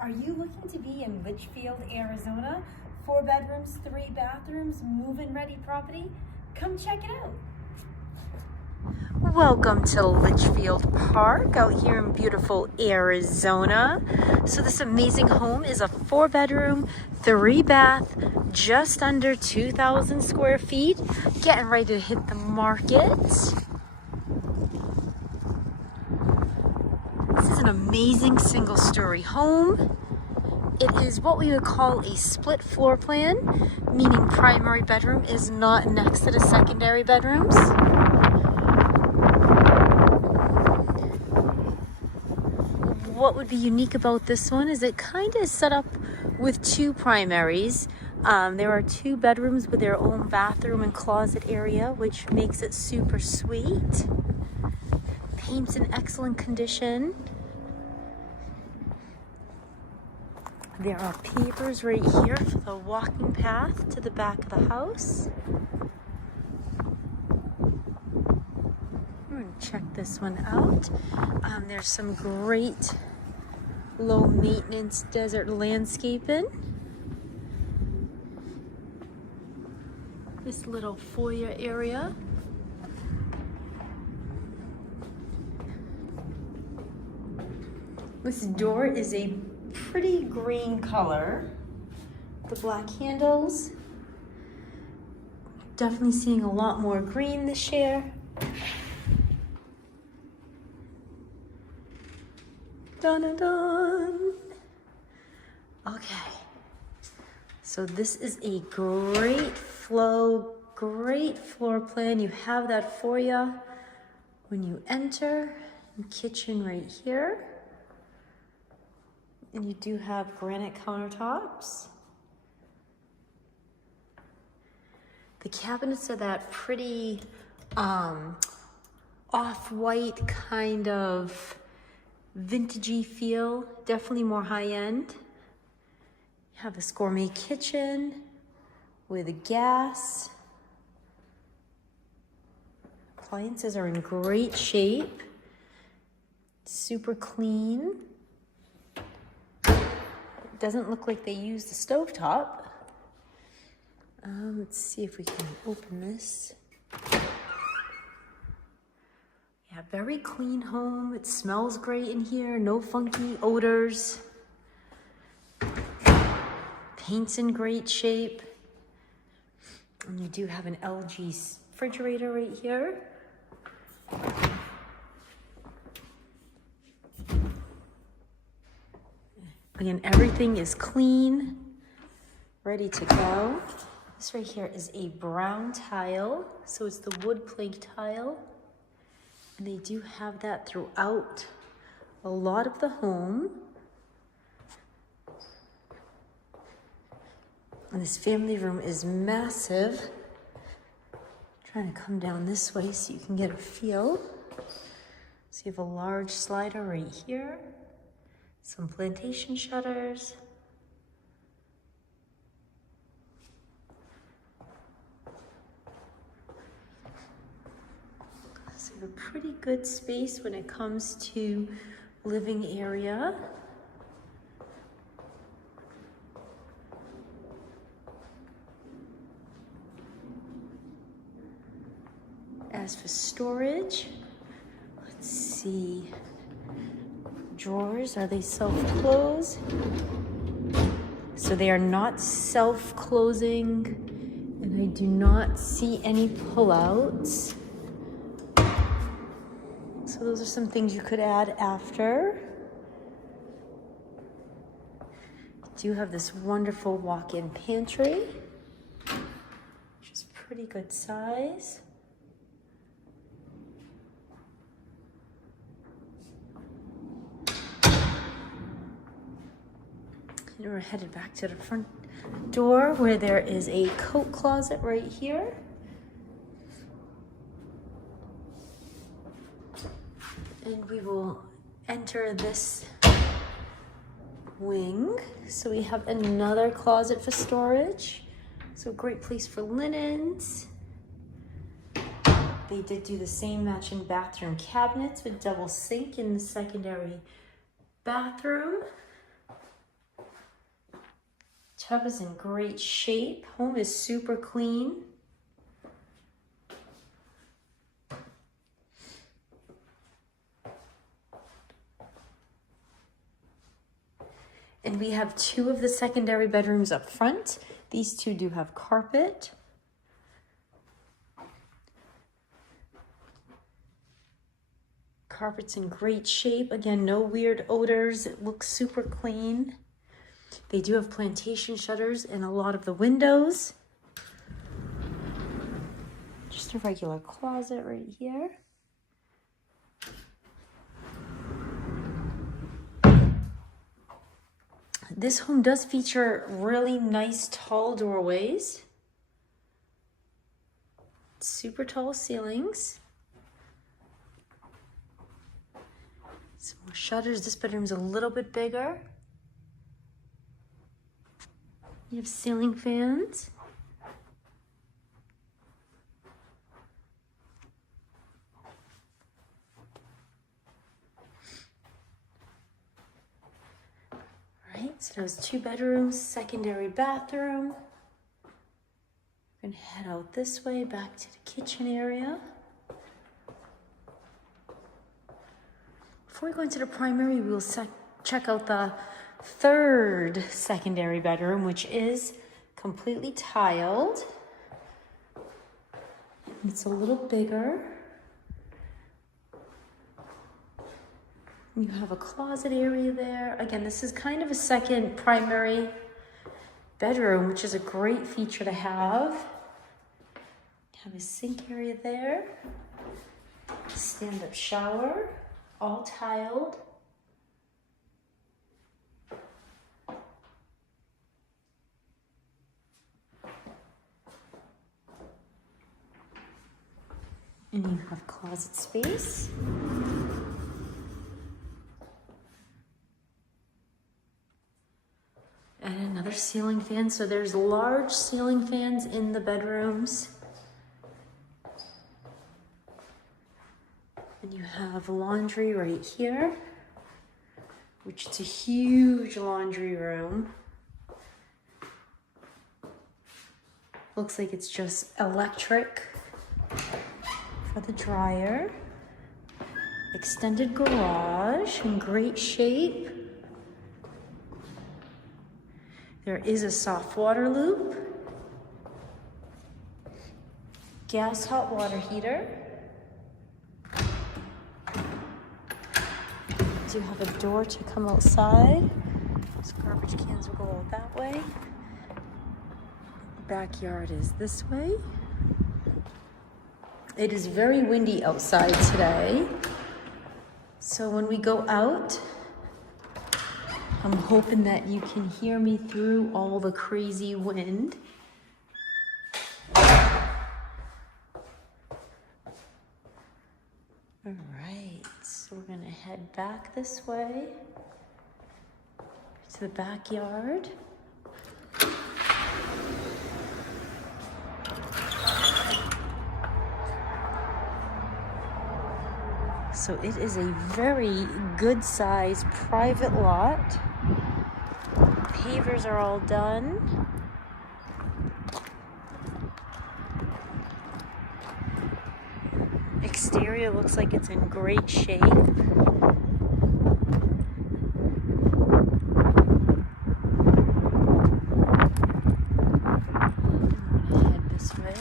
Are you looking to be in Litchfield, Arizona? 4 bedrooms, 3 bathrooms, move-in ready property? Come check it out. Welcome to Litchfield Park out here in beautiful Arizona. So this amazing home is a 4 bedroom, 3 bath, just under 2,000 square feet. Getting ready to hit the market. This is an amazing single story home. It is what we would call a split floor plan, meaning primary bedroom is not next to the secondary bedrooms. What would be unique about this one is it kind of is set up with 2 primaries. There are 2 bedrooms with their own bathroom and closet area, which makes it super sweet. Paint's in excellent condition. There are pavers right here for the walking path to the back of the house. I'm going to check this one out. There's some great low maintenance desert landscaping. This little foyer area. This door is a pretty green color. The black handles. Definitely seeing a lot more green this year. Dun dun dun. Okay. So this is a great flow, great floor plan. You have that for you when you enter. Kitchen right here. And you do have granite countertops. The cabinets are that pretty off-white kind of vintagey feel, definitely more high-end. You have this gourmet kitchen with a gas. Appliances are in great shape, super clean. Doesn't look like they used the stovetop. Let's see if we can open this. Yeah, very clean home. It smells great in here. No funky odors. Paint's in great shape. And you do have an LG refrigerator right here. Again, everything is clean, ready to go. This right here is a brown tile, so it's the wood plank tile. And they do have that throughout a lot of the home. And this family room is massive. I'm trying to come down this way so you can get a feel. So you have a large slider right here. Some plantation shutters. So you have a pretty good space when it comes to living area. As for storage, let's see. Drawers, are they self-close? So they are not self-closing, and I do not see any pull-outs. So those are some things you could add after. You do have this wonderful walk-in pantry, which is pretty good size. And we're headed back to the front door where there is a coat closet right here. And we will enter this wing. So we have another closet for storage. So a great place for linens. They did do the same matching bathroom cabinets with double sink in the secondary bathroom. Tub is in great shape. Home is super clean. And we have 2 of the secondary bedrooms up front. These 2 do have carpet. Carpet's in great shape. Again, no weird odors. It looks super clean. They do have plantation shutters in a lot of the windows. Just a regular closet right here. This home does feature really nice tall doorways. Super tall ceilings. Some more shutters. This bedroom's a little bit bigger. You have ceiling fans. Right, so those 2 bedrooms, secondary bathroom. We're gonna head out this way, back to the kitchen area. Before we go into the primary, we will check out the 3rd secondary bedroom, which is completely tiled. It's a little bigger. You have a closet area there. Again, this is kind of a second primary bedroom, which is a great feature to have. You have a sink area there. Stand-up shower, all tiled. And you have closet space. And another ceiling fan. So there's large ceiling fans in the bedrooms. And you have laundry right here, which is a huge laundry room. Looks like it's just electric for the dryer. Extended garage in great shape. There is a soft water loop. Gas hot water heater. Do have a door to come outside. Those garbage cans will go out that way. Backyard is this way. It is very windy outside today. So when we go out, I'm hoping that you can hear me through all the crazy wind. All right, so we're gonna head back this way to the backyard. So it is a very good sized private lot. Pavers are all done. Exterior looks like it's in great shape. Head this way.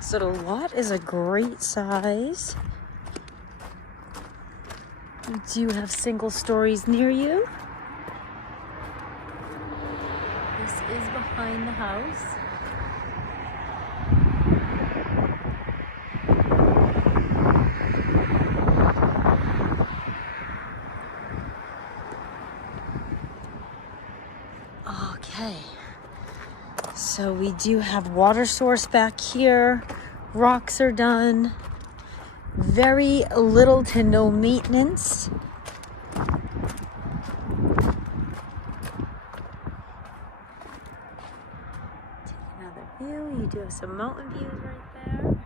So the lot is a great size. You do have single stories near you. This is behind the house. Okay. So we do have water source back here. Rocks are done. Very little to no maintenance. Take another view. You do have some mountain views right there.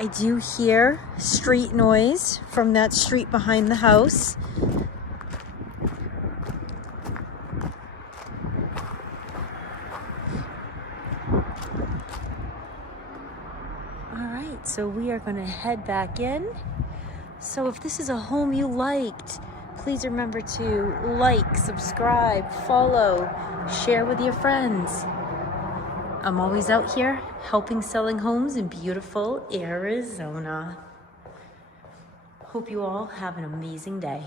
I do hear street noise from that street behind the house. All right, so we are gonna head back in. So if this is a home you liked, please remember to like, subscribe, follow, share with your friends. I'm always out here helping selling homes in beautiful Arizona. Hope you all have an amazing day.